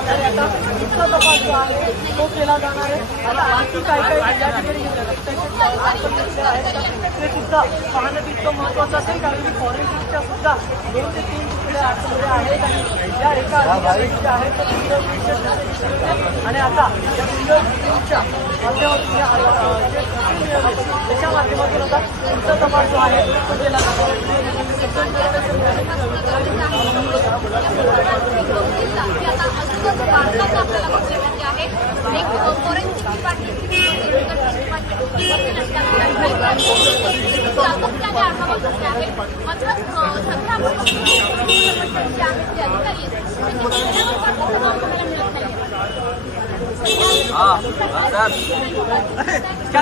आधारे आता पुढचा तपास जो आहे तो केला जाणार आहे. आता आणखी काय काय या ठिकाणी ते सुद्धा पाहणं तितकं महत्त्वाचं असेल, कारण की फॉरेन्सिकच्या सुद्धा 2 ते 3 तुकडे आतमध्ये आहेत आणि या एका अधिकाऱ्यांचे आहेत तर आणि आता या फिंगरप्रिंटच्या माध्यमातून त्याच्या माध्यमातून आता पुढचा तपास जो आहे तो केला जातो. क्या